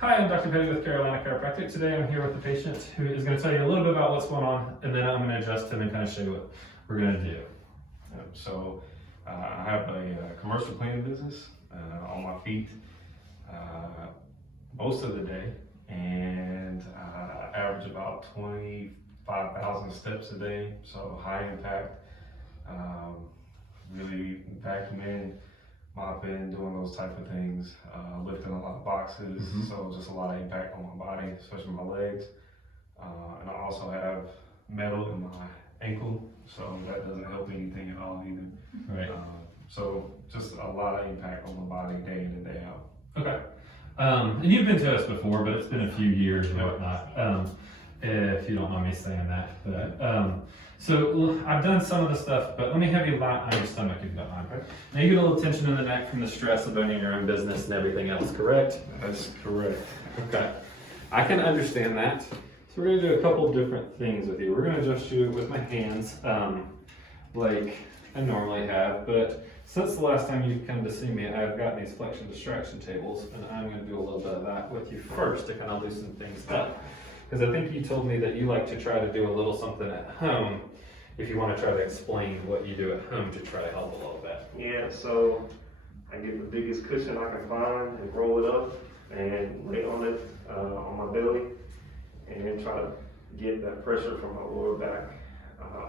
Hi, I'm Dr. Petty with Carolina Chiropractic. Today I'm here with a patient who is going to tell you a little bit about what's going on, and then I'm going to adjust him and kind of show you what we're going to do. I have a commercial cleaning business on my feet most of the day, and I average about 25,000 steps a day, so high impact, really vacuuming, mopping, doing those type of things, lifting a lot of boxes, so just a lot of impact on my body, especially my legs. And I also have metal in my ankle, so that doesn't help anything at all either. Right. So just a lot of impact on my body day in and day out. Okay. And you've been to us before, but it's been a few years and whatnot, if you don't mind me saying that. But, so I've done some of the stuff, but let me have you lie on your stomach if you don't mind. Now you get a little tension in the neck from the stress of owning your own business and everything else, correct? That's correct. Okay. I can understand that. So we're going to do a couple of different things with you. We're going to adjust you with my hands, like I normally have, but since the last time you've come to see me, I've got these flexion distraction tables, and I'm going to do a little bit of that with you first to kind of loosen things up. Because I think you told me that you like to try to do a little something at home if you want to try to explain what you do at home to try to help a little bit. Yeah, so I get the biggest cushion I can find and roll it up and lay on it on my belly, and then try to get that pressure from my lower back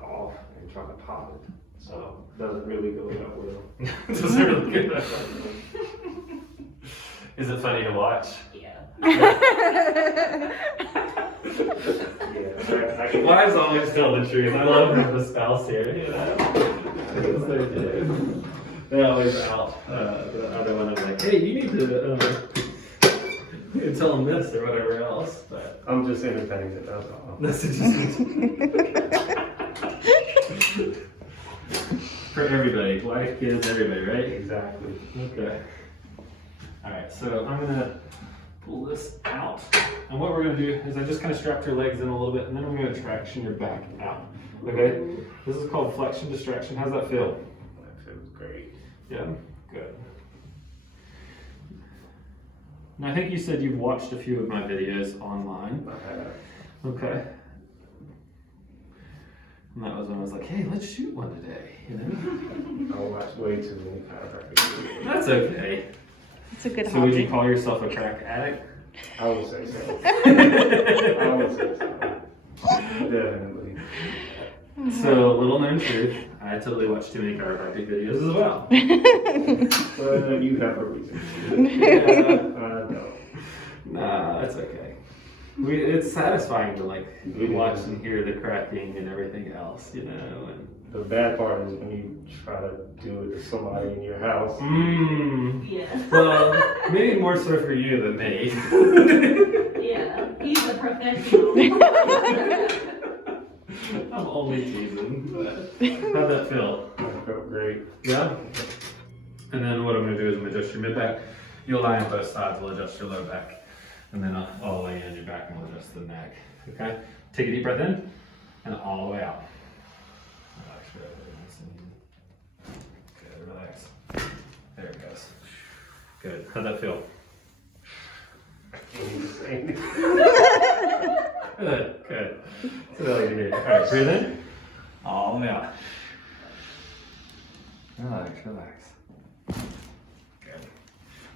off and try to pop it. So it doesn't really go that well. Doesn't really get that well. Is it funny to watch? Yeah. Wives always tell the truth. I love having the spouse here. You know? They always out the other one. I'm like, hey, you need to tell them this or whatever else. But I'm just entertaining it, that's all. this is just for everybody, wife, kids, everybody, right? Exactly. Okay. All right, so I'm gonna pull this out. And what we're gonna do is I just kind of strap your legs in a little bit, and then I'm gonna traction your back out. Okay? This is called flexion distraction. How's that feel? That feels great. Yeah, good. Now I think you said you've watched a few of my videos online. I have. Okay. And that was when I was like, hey, let's shoot one today, you know? I watch way too many chiropractic videos. That's okay. It's a good So hobby. would you call yourself a crack addict? I would say so. I would say so. Definitely. So, little known truth, I totally watch too many chiropractic videos as well. But you have a reason. Yeah. I know. Nah, that's okay. It's satisfying to like watch and hear the cracking and everything else, you know. And The bad part is when you try to do it to somebody in your house. Yeah. Well, maybe more so for you than me. Yeah. He's a professional. I'm only teasing, but how'd that feel? That felt great. Yeah? And then what I'm going to do is I'm going to adjust your mid back. You'll lie on both sides, we'll adjust your low back. And then all the way in your back and we'll adjust the neck. Okay? Take a deep breath in and all the way out. Relax, good, relax. There it goes. Good. How'd that feel? I can't even say anything. Good, good. That's what I like to hear. Alright, breathe in. All the way out. Relax, relax. Good.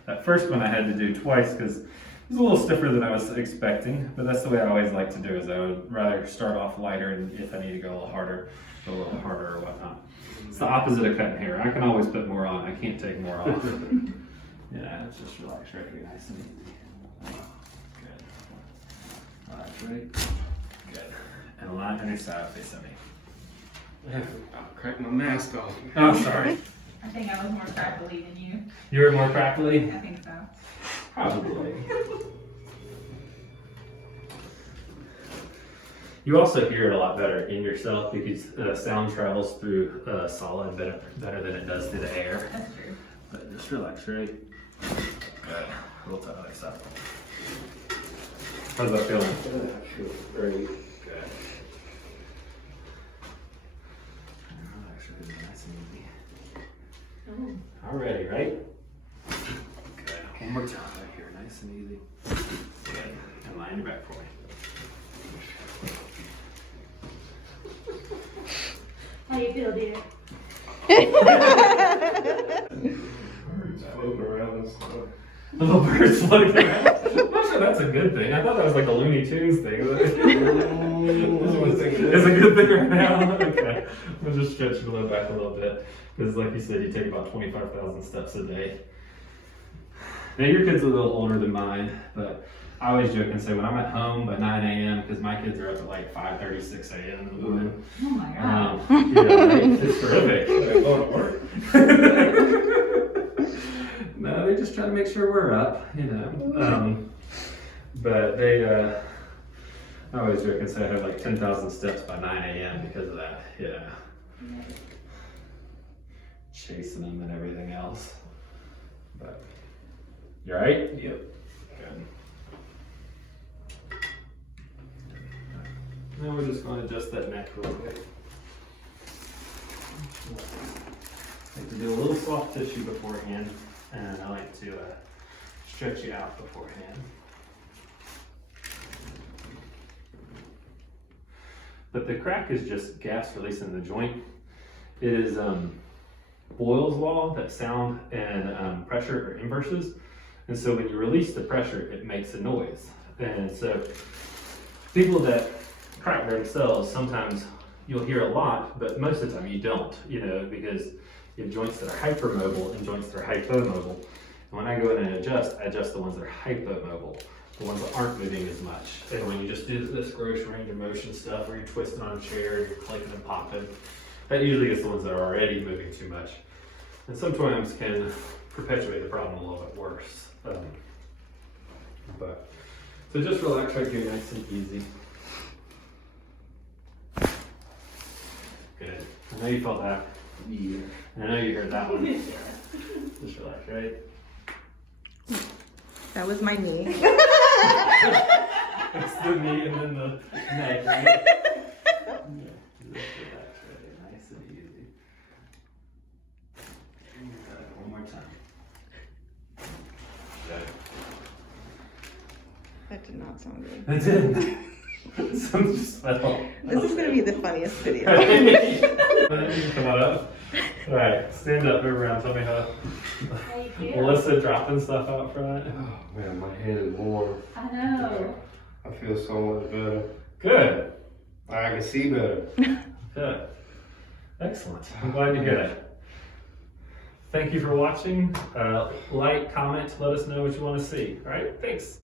That first one I had to do twice because it was a little stiffer than I was expecting, but that's the way I always like to do is I would rather start off lighter and if I need to go a little harder or whatnot. It's the opposite of cutting hair. I can always put more on. I can't take more off. Yeah, it's just relax right here, nice and easy. Good. Relax right. Good. And line on your side facing me. I'll crack my mask off. Oh, sorry. I think I was more crackly than you. You were more crackly? I think so. Probably. You also hear it a lot better in yourself because sound travels through solid better than it does through the air. That's true. But just relax, right? Good. We'll tie this up. How's that feeling? That feels great. Good. Relax, really nice and easy. Oh. Alrighty, right? Good. One more time right here, nice and easy. behind your back for me. How you feel, dear? Floating around and stuff. Little birds floating around. I'm not sure that's a good thing. I thought that was like a Looney Tunes thing. It's a good thing right now. Okay. We'll just stretch your low back a little bit. Because like you said, you take about 25,000 steps a day. Now your kid's a little older than mine, but I always joke and say when I'm at home by 9 a.m. because my kids are up at like 5:30, 6 a.m. in the morning. Oh my God. Yeah, right? It's terrific. They're going to work. No, they just try to make sure we're up, you know. But they, I always joke and say I have like 10,000 steps by 9 a.m. because of that, yeah. Chasing them and everything else. But, you alright? Yep. Good. Now we're just going to adjust that neck real quick. I like to do a little soft tissue beforehand, and I like to stretch you out beforehand. But the crack is just gas releasing the joint. It is Boyle's law that sound and pressure are inverses. And so when you release the pressure, it makes a noise. And so people that crack themselves, sometimes you'll hear a lot, but most of the time you don't, you know, because you have joints that are hypermobile and joints that are hypomobile. And when I go in and adjust, I adjust the ones that are hypomobile, the ones that aren't moving as much. And when you just do this gross range of motion stuff where you're twisting on a chair, you're clicking and popping, that usually is the ones that are already moving too much. And sometimes can perpetuate the problem a little bit worse. So just relax right here, nice and easy. Good. I know you felt that. Yeah. I know you heard that one. Just relax, right? That was my knee. It's the knee and then the neck, right? Yeah. Just relax, right? Nice and easy. One more time. Good. That did not sound good. It did. Some just fell. This is gonna be the funniest video. Come on up. All right, stand up, move around. Tell me how. How you feel? Melissa dropping stuff out front. Oh man, my head is warm. I know. I feel so much better. Good. I can see better. Good. Excellent. I'm glad to hear that. Thank you for watching. Like, comment, let us know what you want to see. All right, thanks.